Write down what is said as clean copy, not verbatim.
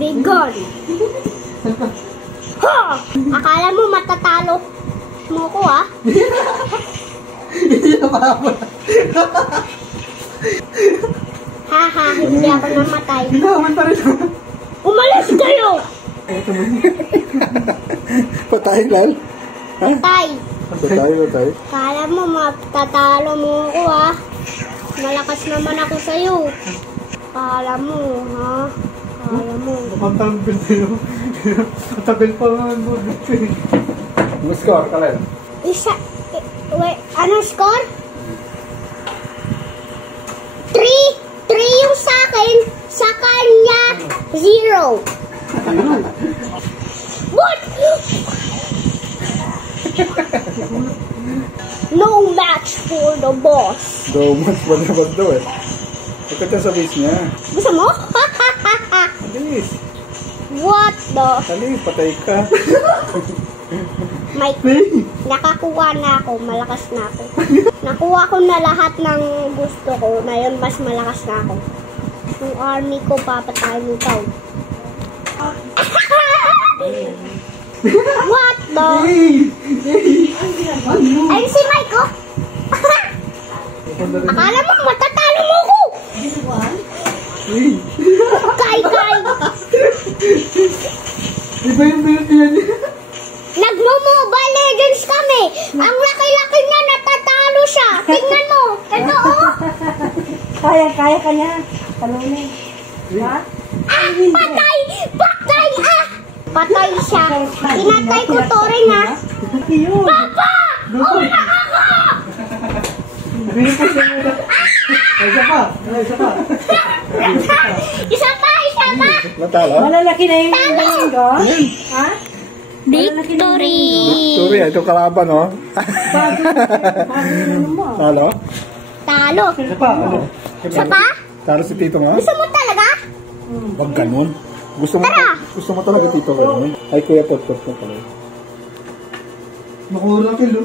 Bigon. Ha! Akala mo matatalo mo ko, ah? Hindi na mahabol. Haha, hindi ako namatay. Ginawan pa rin. Umalis kayo! Patay, Lal? Patay. Patay. Akala mo matatalo mo ko, ah? Malakas naman ako sa'yo. Akala mo, ha? Akala mo. Matanggal sa'yo. Matagal pa nga ang board. May score ka, Lal? Wait, ano score? 3 yung sa akin, sa kanya 0. What? No match for the boss. Go, mas bagabag daw eh. Ito ka sa base niya. Gusto mo? Alis. What the? Alis, patay ka. Mike, nakakuha na ako. Malakas na ako. Nakuha ko na lahat ng gusto ko. Ngayon, mas malakas na ako. Yung army ko, papatayin mo ikaw. What the? Ayun si Mike, oh. Akala mo, matatalo mo ko. Kay. Iba yung yan. Nagmo-Mobile Legends kami. Ang laki-laki niya, natatalo siya. Tingnan mo. Ito, oh. Kaya ka niya. Talunin. Ha? Patay! Ah! Patay siya. Pinatay ko to rin, ha. Papa! Una ako! Isa pa. Isa pa. Natalo? Malalaki na yung domingo. Ha? Victory! Victory, ito kalaban, no? Talo? Talo. Isa pa. Isa pa? Talo si Tito nga? Gusto mo talaga? Wag ganun. Gusto mo talaga Tito ganun? Ay, Kuya Tot pala. Nakuha na kilo.